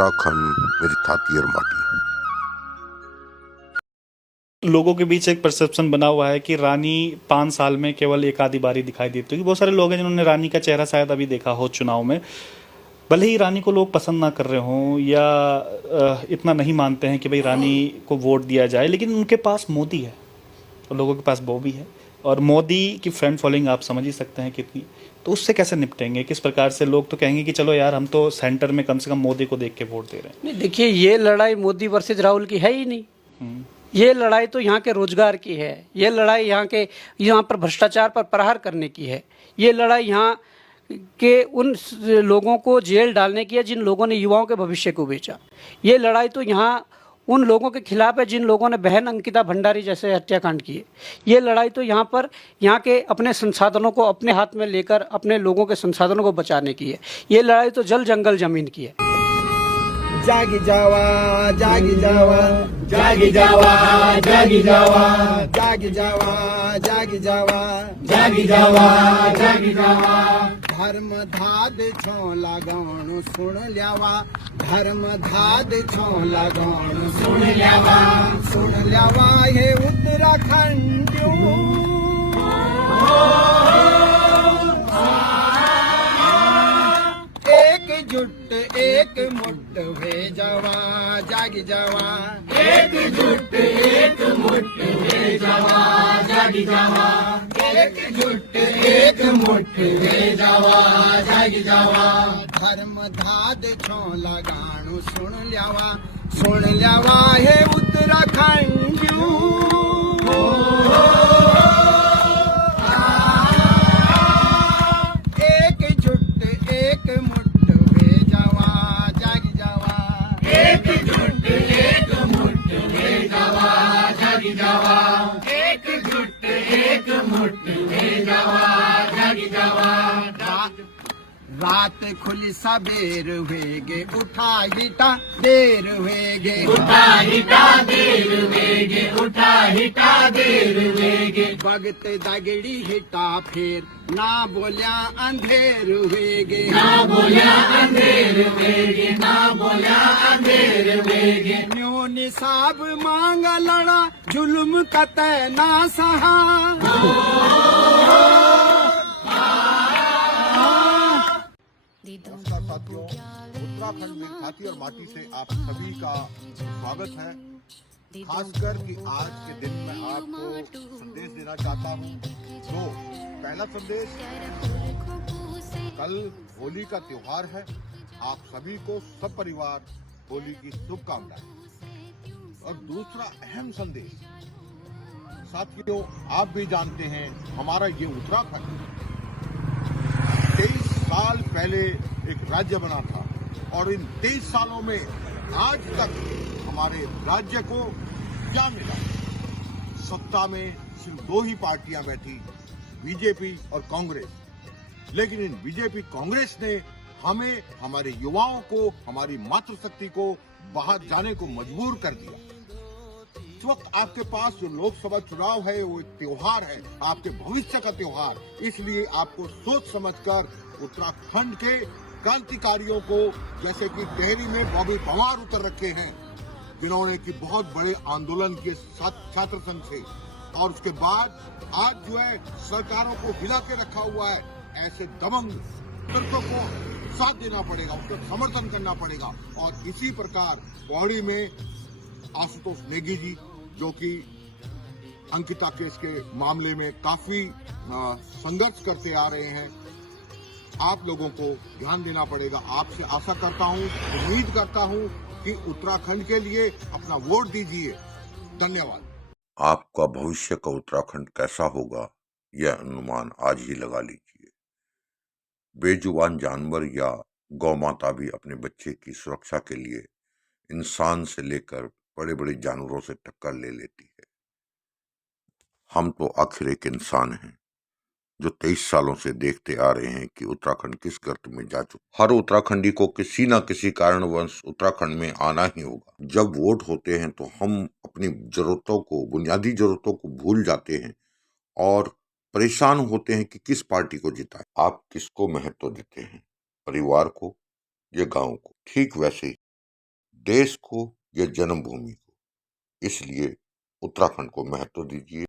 उत्तराखंड मेरी थाती और माटी। लोगों के बीच एक परसेप्शन बना हुआ है कि रानी 5 साल में केवल एक आधी बारी दिखाई देती है। बहुत सारे लोग हैं जिन्होंने रानी का चेहरा शायद अभी देखा हो चुनाव में। भले ही रानी को लोग पसंद ना कर रहे हों या इतना नहीं मानते हैं कि भाई रानी को वोट दिया जाए, लेकिन उनके पास मोदी है और लोगों के पास वो भी है। और मोदी की फ्रेंड फॉलोइंग आप समझ ही सकते हैं कितनी। तो उससे कैसे निपटेंगे? किस प्रकार से? लोग तो कहेंगे कि चलो यार, हम तो सेंटर में कम से कम मोदी को देख के वोट दे रहे हैं। नहीं, देखिए, ये लड़ाई मोदी वर्सेज राहुल की है ही नहीं। ये लड़ाई तो यहाँ के रोजगार की है। ये लड़ाई यहाँ पर भ्रष्टाचार पर प्रहार करने की है। ये लड़ाई यहाँ के उन लोगों को जेल डालने की है जिन लोगों ने युवाओं के भविष्य को बेचा। ये लड़ाई तो यहाँ उन लोगों के खिलाफ है जिन लोगों ने बहन अंकिता भंडारी जैसे हत्याकांड किए। ये लड़ाई तो यहाँ के अपने संसाधनों को अपने हाथ में लेकर अपने लोगों के संसाधनों को बचाने की है। ये लड़ाई तो जल जंगल जमीन की है। जागी जावा, जागी जावा, जागी जावा, जागी जावा, जागी जावा, जागी जावा, जागी जावा, जागी जावा। धर्म धाद छो लगावण सुन ल्यावा, धर्म धाद छो लगावण सुन ल्यावा हे उत्तराखंड। एकजुट एक मुट्ठ वे जावा, जागी जावा, एकजुट एक मुट्ठ वे जावा, जागी जावा, एकजुट एक मुट्ठ वे जावा, जागी जावा। धर्म धाद छो लगाणु सुन ल्यावा हे उत्तराखंड। रात खुली सबेर वेगे, उठा हिटा देर वेगे, उठा हिटा देर वेगे, उठा हिटा देर वेगे। भगत दगड़ी हिटा फेर, ना बोल्या अंधेर वेगे, ना बोल्या अंधेर वेगे, ना बोल्या अंधेर वेगे। न्यो निसाब मांग लड़ा, जुल्म कतै ना सहा। नमस्कार साथियों, उत्तराखंड में थाती और माटी से आप सभी का स्वागत है। खासकर कि आज के दिन मैं आपको संदेश देना चाहता हूँ। तो पहला संदेश, कल होली का त्योहार है। आप सभी को सब परिवार होली की शुभकामनाएं। और दूसरा अहम संदेश, साथियों, आप भी जानते हैं हमारा ये उत्तराखंड 23 साल पहले एक राज्य बना था और इन 23 सालों में आज तक हमारे राज्य को क्या मिला? सत्ता में सिर्फ 2 ही पार्टियां बैठी, बीजेपी और कांग्रेस। लेकिन इन बीजेपी कांग्रेस ने हमें, हमारे युवाओं को, हमारी मातृशक्ति को बाहर जाने को मजबूर कर दिया। इस वक्त आपके पास जो लोकसभा चुनाव है वो एक त्योहार है, आपके भविष्य का त्योहार। इसलिए आपको सोच समझकर उत्तराखंड के क्रांतिकारियों को, जैसे कि टिहरी में बॉबी पंवार उतर रखे हैं, जिन्होंने की बहुत बड़े आंदोलन के साथ छात्र संघ से, और उसके बाद आज जो है सरकारों को हिला के रखा हुआ है, ऐसे दबंग नेतृत्व को साथ देना पड़ेगा, उसका समर्थन करना पड़ेगा। और इसी प्रकार पौड़ी में आशुतोष नेगी जी, जो कि अंकिता केस के मामले में काफी संघर्ष करते आ रहे हैं, आप लोगों को ध्यान देना पड़ेगा। आपसे आशा करता हूं, उम्मीद करता हूं कि उत्तराखंड के लिए अपना वोट दीजिए। धन्यवाद। आपका भविष्य का उत्तराखंड कैसा होगा, यह अनुमान आज ही लगा लीजिए। बेजुबान जानवर या गौ माता भी अपने बच्चे की सुरक्षा के लिए इंसान से लेकर बड़े बड़े जानवरों से टक्कर ले लेती है। हम तो आखिर एक इंसान हैं जो 23 सालों से देखते आ रहे हैं कि उत्तराखंड किस गर्त में जा चुका। हर उत्तराखंडी को किसी न किसी कारणवश उत्तराखंड में आना ही होगा। जब वोट होते हैं तो हम अपनी जरूरतों को, बुनियादी जरूरतों को भूल जाते हैं और परेशान होते हैं कि किस पार्टी को जिताएं। आप किसको महत्व देते हैं, परिवार को या गांव को? ठीक वैसे ही देश को या जन्मभूमि को। इसलिए उत्तराखंड को महत्व दीजिए।